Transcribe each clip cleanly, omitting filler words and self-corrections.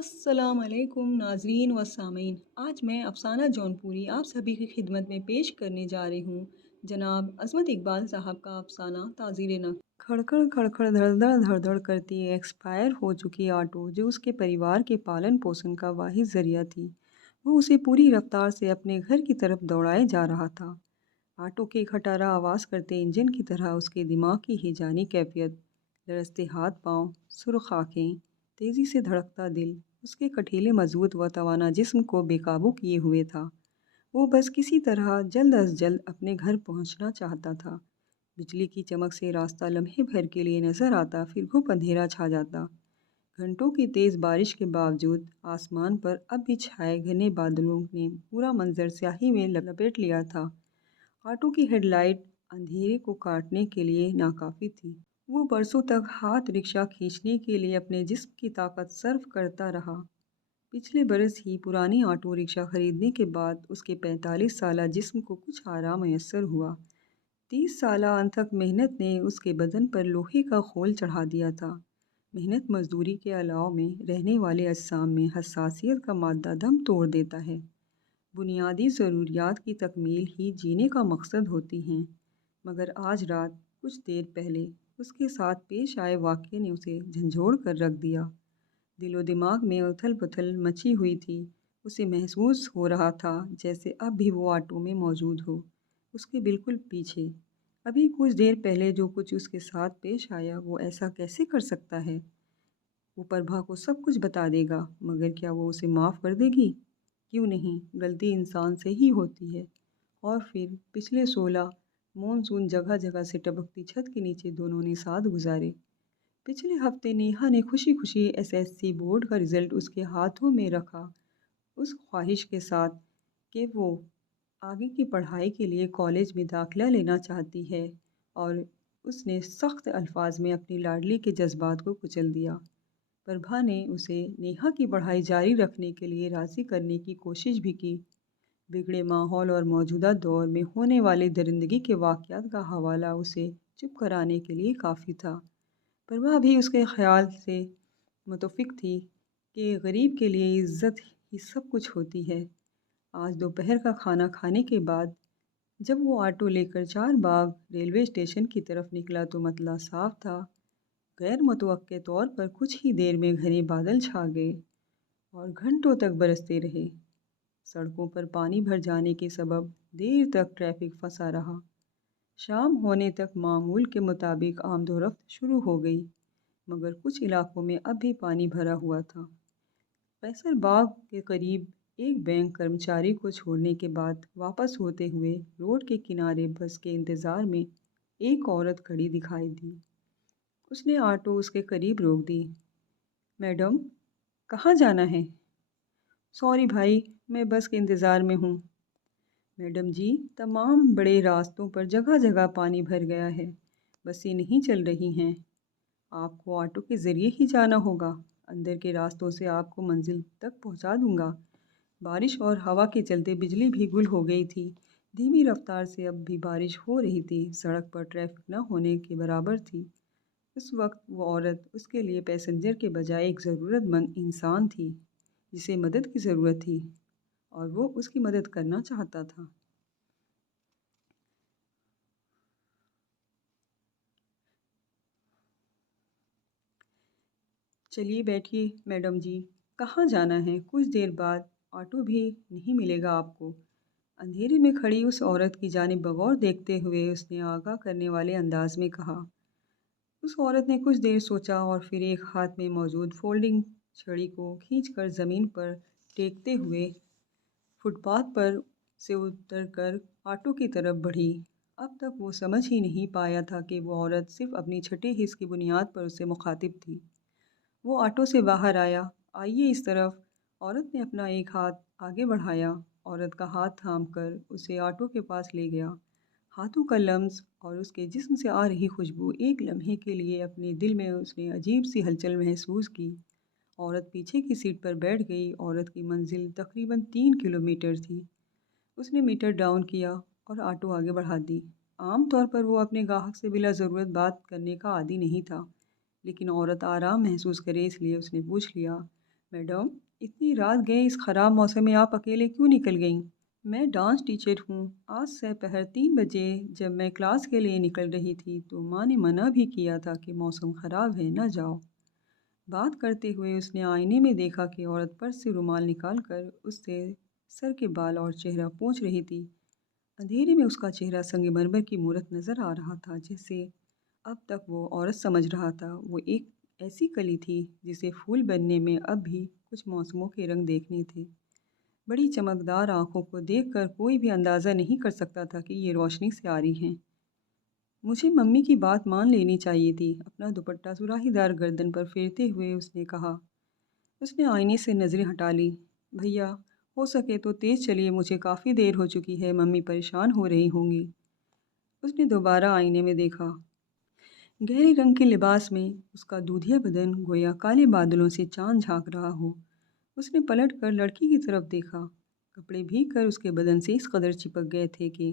السلام علیکم ناظرین و سامعین، آج میں افسانہ جونپوری آپ سبھی کی خدمت میں پیش کرنے جا رہی ہوں جناب عظمت اقبال صاحب کا افسانہ تاثیر نخ۔ کھڑکھڑ کھڑکھڑ دھڑ دھڑ دھڑ دھڑ کرتی ایکسپائر ہو چکی آٹو جو اس کے پریوار کے پالن پوشن کا واحد ذریعہ تھی، وہ اسے پوری رفتار سے اپنے گھر کی طرف دوڑائے جا رہا تھا۔ آٹو کے کھٹارا آواز کرتے انجن کی طرح اس کے دماغ کی ہیجانی کیفیت، لرزتے ہاتھ پاؤں، سرخ آنکھیں، تیزی سے دھڑکتا دل، اس کے کٹھیلے مضبوط و توانا جسم کو بے قابو کیے ہوئے تھا۔ وہ بس کسی طرح جلد از جلد اپنے گھر پہنچنا چاہتا تھا۔ بجلی کی چمک سے راستہ لمحے بھر کے لیے نظر آتا، پھر گھپ اندھیرا چھا جاتا۔ گھنٹوں کی تیز بارش کے باوجود آسمان پر اب بھی چھائے گھنے بادلوں نے پورا منظر سیاہی میں لپیٹ لیا تھا۔ آٹو کی ہیڈ لائٹ اندھیرے کو کاٹنے کے لیے ناکافی تھی۔ وہ برسوں تک ہاتھ رکشہ کھینچنے کے لیے اپنے جسم کی طاقت صرف کرتا رہا۔ پچھلے برس ہی پرانی آٹو رکشہ خریدنے کے بعد اس کے 45 سالہ جسم کو کچھ آرام میسر ہوا۔ 30 سالہ انتھک محنت نے اس کے بدن پر لوہے کا خول چڑھا دیا تھا۔ محنت مزدوری کے الاؤ میں رہنے والے اجسام میں حساسیت کا مادہ دم توڑ دیتا ہے۔ بنیادی ضروریات کی تکمیل ہی جینے کا مقصد ہوتی ہیں، مگر آج رات کچھ دیر پہلے اس کے ساتھ پیش آئے واقعے نے اسے جھنجھوڑ کر رکھ دیا۔ دل و دماغ میں اتھل پتھل مچی ہوئی تھی۔ اسے محسوس ہو رہا تھا جیسے اب بھی وہ آٹو میں موجود ہو، اس کے بالکل پیچھے۔ ابھی کچھ دیر پہلے جو کچھ اس کے ساتھ پیش آیا وہ ایسا کیسے کر سکتا ہے؟ وہ پربھا کو سب کچھ بتا دے گا، مگر کیا وہ اسے معاف کر دے گی؟ کیوں نہیں، غلطی انسان سے ہی ہوتی ہے۔ اور پھر پچھلے 16 مونسون جگہ جگہ سے ٹپکتی چھت کے نیچے دونوں نے ساتھ گزارے۔ پچھلے ہفتے نیہا نے خوشی خوشی SSC بورڈ کا رزلٹ اس کے ہاتھوں میں رکھا، اس خواہش کے ساتھ کہ وہ آگے کی پڑھائی کے لیے کالج میں داخلہ لینا چاہتی ہے، اور اس نے سخت الفاظ میں اپنی لاڈلی کے جذبات کو کچل دیا۔ پربھا نے اسے نیہا کی پڑھائی جاری رکھنے کے لیے راضی کرنے کی کوشش بھی کی۔ بگڑے ماحول اور موجودہ دور میں ہونے والے درندگی کے واقعات کا حوالہ اسے چپ کرانے کے لیے کافی تھا۔ پربھا بھی اس کے خیال سے متفق تھی کہ غریب کے لیے عزت ہی سب کچھ ہوتی ہے۔ آج دوپہر کا کھانا کھانے کے بعد جب وہ آٹو لے کر چار باغ ریلوے اسٹیشن کی طرف نکلا تو مطلع صاف تھا۔ غیر متوقع طور پر کچھ ہی دیر میں گھنے بادل چھا گئے اور گھنٹوں تک برستے رہے۔ سڑکوں پر پانی بھر جانے کے سبب دیر تک ٹریفک پھنسا رہا۔ شام ہونے تک معمول کے مطابق آمد و رفت شروع ہو گئی، مگر کچھ علاقوں میں اب بھی پانی بھرا ہوا تھا۔ قیصر باغ کے قریب ایک بینک کرمچاری کو چھوڑنے کے بعد واپس ہوتے ہوئے روڈ کے کنارے بس کے انتظار میں ایک عورت کھڑی دکھائی دی۔ اس نے آٹو اس کے قریب روک دی۔ میڈم، کہاں جانا ہے؟ سوری بھائی، میں بس کے انتظار میں ہوں۔ میڈم جی، تمام بڑے راستوں پر جگہ جگہ پانی بھر گیا ہے، بسیں نہیں چل رہی ہیں۔ آپ کو آٹو کے ذریعے ہی جانا ہوگا، اندر کے راستوں سے آپ کو منزل تک پہنچا دوں گا۔ بارش اور ہوا کے چلتے بجلی بھی گل ہو گئی تھی۔ دھیمی رفتار سے اب بھی بارش ہو رہی تھی، سڑک پر ٹریفک نہ ہونے کے برابر تھی۔ اس وقت وہ عورت اس کے لیے پیسنجر کے بجائے ایک ضرورت مند انسان تھی جسے مدد کی ضرورت تھی، اور وہ اس کی مدد کرنا چاہتا تھا۔ چلیے بیٹھیے میڈم جی، کہاں جانا ہے؟ کچھ دیر بعد آٹو بھی نہیں ملے گا آپ کو۔ اندھیرے میں کھڑی اس عورت کی جانب بغور دیکھتے ہوئے اس نے آگاہ کرنے والے انداز میں کہا۔ اس عورت نے کچھ دیر سوچا اور پھر ایک ہاتھ میں موجود فولڈنگ چھڑی کو کھینچ کر زمین پر ٹیکتے ہوئے فٹ پاتھ پر سے اتر کر آٹو کی طرف بڑھی۔ اب تک وہ سمجھ ہی نہیں پایا تھا کہ وہ عورت صرف اپنی چھٹے حس کی بنیاد پر اس سے مخاطب تھی۔ وہ آٹو سے باہر آیا۔ آئیے اس طرف۔ عورت نے اپنا ایک ہاتھ آگے بڑھایا۔ عورت کا ہاتھ تھام کر اسے آٹو کے پاس لے گیا۔ ہاتھوں کا لمس اور اس کے جسم سے آ رہی خوشبو، ایک لمحے کے لیے اپنے دل میں اس نے عجیب سی ہلچل محسوس کی۔ عورت پیچھے کی سیٹ پر بیٹھ گئی۔ عورت کی منزل تقریباً 3 کلومیٹر تھی۔ اس نے میٹر ڈاؤن کیا اور آٹو آگے بڑھا دی۔ عام طور پر وہ اپنے گاہک سے بلا ضرورت بات کرنے کا عادی نہیں تھا، لیکن عورت آرام محسوس کرے اس لیے اس نے پوچھ لیا، میڈم، اتنی رات گئے اس خراب موسم میں آپ اکیلے کیوں نکل گئیں؟ میں ڈانس ٹیچر ہوں۔ آج سپہر 3 بجے جب میں کلاس کے لیے نکل رہی تھی تو ماں نے منع بھی کیا تھا کہ موسم خراب ہے، نہ جاؤ۔ بات کرتے ہوئے اس نے آئینے میں دیکھا کہ عورت پرس سے رومال نکال کر اس سے سر کے بال اور چہرہ پونچھ رہی تھی۔ اندھیرے میں اس کا چہرہ سنگ مرمر کی مورت نظر آ رہا تھا، جسے اب تک وہ عورت سمجھ رہا تھا۔ وہ ایک ایسی کلی تھی جسے پھول بننے میں اب بھی کچھ موسموں کے رنگ دیکھنے تھے۔ بڑی چمکدار آنکھوں کو دیکھ کر کوئی بھی اندازہ نہیں کر سکتا تھا کہ یہ روشنی سے آ رہی ہیں۔ مجھے ممی کی بات مان لینی چاہیے تھی، اپنا دوپٹہ سراہی دار گردن پر پھیرتے ہوئے اس نے کہا۔ اس نے آئینے سے نظریں ہٹا لی۔ بھیا، ہو سکے تو تیز چلیے، مجھے کافی دیر ہو چکی ہے، ممی پریشان ہو رہی ہوں گی۔ اس نے دوبارہ آئینے میں دیکھا۔ گہرے رنگ کے لباس میں اس کا دودھیا بدن گویا کالے بادلوں سے چاند جھانک رہا ہو۔ اس نے پلٹ کر لڑکی کی طرف دیکھا۔ کپڑے بھیگ کر اس کے بدن سے اس قدر چپک گئے تھے کہ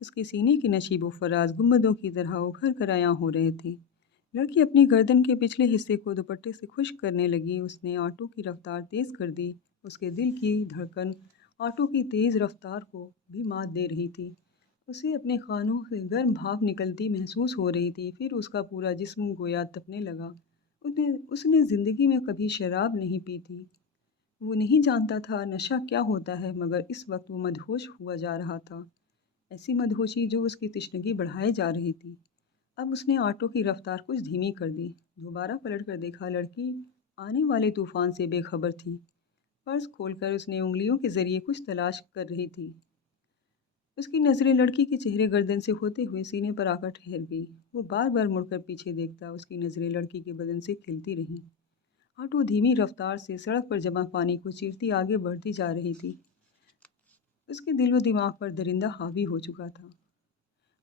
اس کے سینے کے نشیب و فراز گنبدوں کی طرح ابھر کر عیاں ہو رہے تھے۔ لڑکی اپنی گردن کے پچھلے حصے کو دوپٹے سے خشک کرنے لگی۔ اس نے آٹو کی رفتار تیز کر دی۔ اس کے دل کی دھڑکن آٹو کی تیز رفتار کو بھی مات دے رہی تھی۔ اسے اپنے کانوں سے گرم بھاپ نکلتی محسوس ہو رہی تھی، پھر اس کا پورا جسم گویا تپنے لگا۔ اس نے زندگی میں کبھی شراب نہیں پی تھی۔ وہ نہیں جانتا تھا نشہ کیا ہوتا ہے، مگر اس وقت وہ مدہوش ہوا جا رہا تھا، ایسی مدہوشی جو اس کی تشنگی بڑھائے جا رہی تھی۔ اب اس نے آٹو کی رفتار کچھ دھیمی کر دی۔ دوبارہ پلٹ کر دیکھا، لڑکی آنے والے طوفان سے بے خبر تھی۔ پرس کھول کر اس نے انگلیوں کے ذریعے کچھ تلاش کر رہی تھی۔ اس کی نظریں لڑکی کے چہرے گردن سے ہوتے ہوئے سینے پر آ کر ٹھہر گئی۔ وہ بار بار مڑ کر پیچھے دیکھتا، اس کی نظریں لڑکی کے بدن سے کھلتی رہیں۔ آٹو دھیمی رفتار سے سڑک پر جمع پانی کو چیرتی آگے بڑھتی جا رہی تھی۔ اس کے دل و دماغ پر درندہ حاوی ہو چکا تھا۔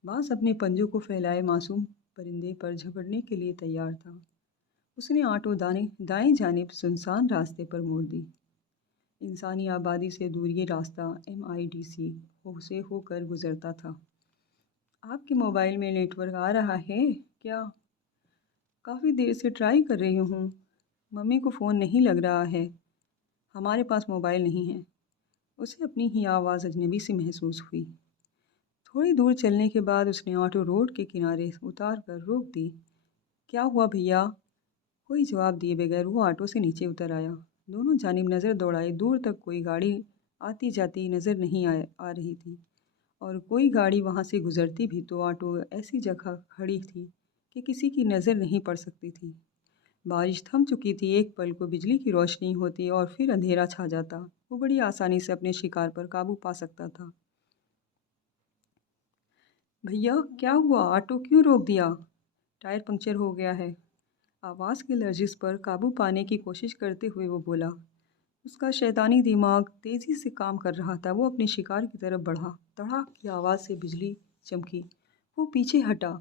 باز اپنے پنجوں کو پھیلائے معصوم پرندے پر جھپٹنے کے لیے تیار تھا۔ اس نے آٹو دائیں جانب سنسان راستے پر موڑ دی۔ انسانی آبادی سے دور یہ راستہ MIDC سے ہو کر گزرتا تھا۔ آپ کے موبائل میں نیٹ ورک آ رہا ہے کیا؟ کافی دیر سے ٹرائی کر رہی ہوں، ممی کو فون نہیں لگ رہا ہے، ہمارے پاس موبائل نہیں ہے۔ اسے اپنی ہی آواز اجنبی سی محسوس ہوئی۔ تھوڑی دور چلنے کے بعد اس نے آٹو روڈ کے کنارے اتار کر روک دی۔ کیا ہوا بھیا؟ کوئی جواب دیے بغیر وہ آٹو سے نیچے اتر آیا۔ دونوں جانب نظر دوڑائی، دور تک کوئی گاڑی آتی جاتی نظر نہیں آ رہی تھی، اور کوئی گاڑی وہاں سے گزرتی بھی تو آٹو ایسی جگہ کھڑی تھی کہ کسی کی نظر نہیں پڑ سکتی تھی۔ بارش تھم چکی تھی، ایک پل کو بجلی کی روشنی ہوتی اور پھر اندھیرا چھا جاتا۔ وہ بڑی آسانی سے اپنے شکار پر قابو پا سکتا تھا۔ بھیا، کیا ہوا؟ آٹو کیوں روک دیا؟ ٹائر پنکچر ہو گیا ہے، آواز کی لرزش پر قابو پانے کی کوشش کرتے ہوئے وہ بولا۔ اس کا شیطانی دماغ تیزی سے کام کر رہا تھا۔ وہ اپنے شکار کی طرف بڑھا، دڑاک کی آواز سے بجلی چمکی۔ وہ پیچھے ہٹا،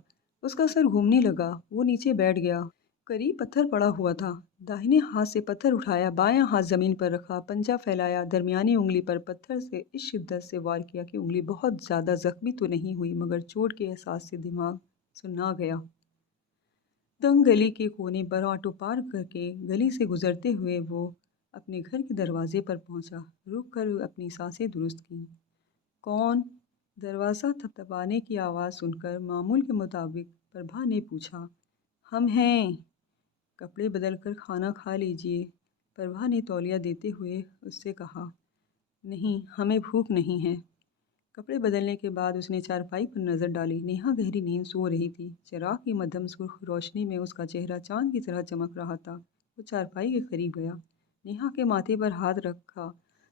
اس کا سر گھومنے لگا۔ وہ نیچے بیٹھ گیا۔ قریب پتھر پڑا ہوا تھا۔ داہنے ہاتھ سے پتھر اٹھایا، بایاں ہاتھ زمین پر رکھا، پنجہ پھیلایا، درمیانی انگلی پر پتھر سے اس شدت سے وار کیا کہ انگلی بہت زیادہ زخمی تو نہیں ہوئی، مگر چوٹ کے احساس سے دماغ سننا گیا۔ تنگ گلی کے کونے پر آٹو پارک کر کے گلی سے گزرتے ہوئے وہ اپنے گھر کے دروازے پر پہنچا۔ رک کر اپنی سانسیں درست کیں۔ کون؟ دروازہ تھپتھپانے کی آواز سن کر معمول کے مطابق پربھا نے پوچھا۔ ہم ہیں۔ کپڑے بدل کر کھانا کھا لیجیے، پربھا نے تولیہ دیتے ہوئے اس سے کہا۔ نہیں، ہمیں بھوک نہیں ہے۔ کپڑے بدلنے کے بعد اس نے چارپائی پر نظر ڈالی۔ نیہا گہری نیند سو رہی تھی۔ چراغ کی مدھم سرخ روشنی میں اس کا چہرہ چاند کی طرح چمک رہا تھا۔ وہ چارپائی کے قریب گیا، نیہا کے ماتھے پر ہاتھ رکھا،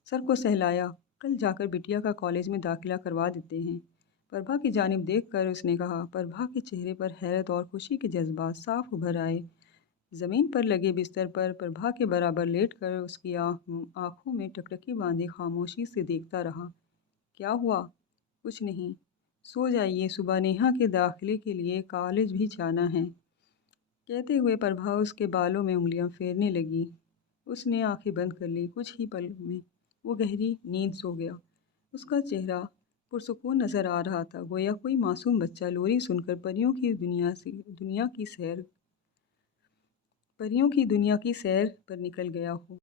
سر کو سہلایا۔ کل جا کر بٹیا کا کالج میں داخلہ کروا دیتے ہیں، پربھا کی جانب دیکھ کر اس نے کہا۔ پربھا کے چہرے پر حیرت اور خوشی کے جذبات صاف ابھر آئے۔ زمین پر لگے بستر پر پربھا کے برابر لیٹ کر اس کی آنکھوں میں ٹکٹکی باندھے خاموشی سے دیکھتا رہا۔ کیا ہوا؟ کچھ نہیں، سو جائیے، صبح نیہا کے داخلے کے لیے کالج بھی جانا ہے۔ کہتے ہوئے پربھا اس کے بالوں میں انگلیاں پھیرنے لگی۔ اس نے آنکھیں بند کر لی۔ کچھ ہی پل میں وہ گہری نیند سو گیا۔ اس کا چہرہ پرسکون نظر آ رہا تھا، گویا کوئی معصوم بچہ لوری سن کر پریوں کی دنیا کی سیر پر نکل گیا ہو۔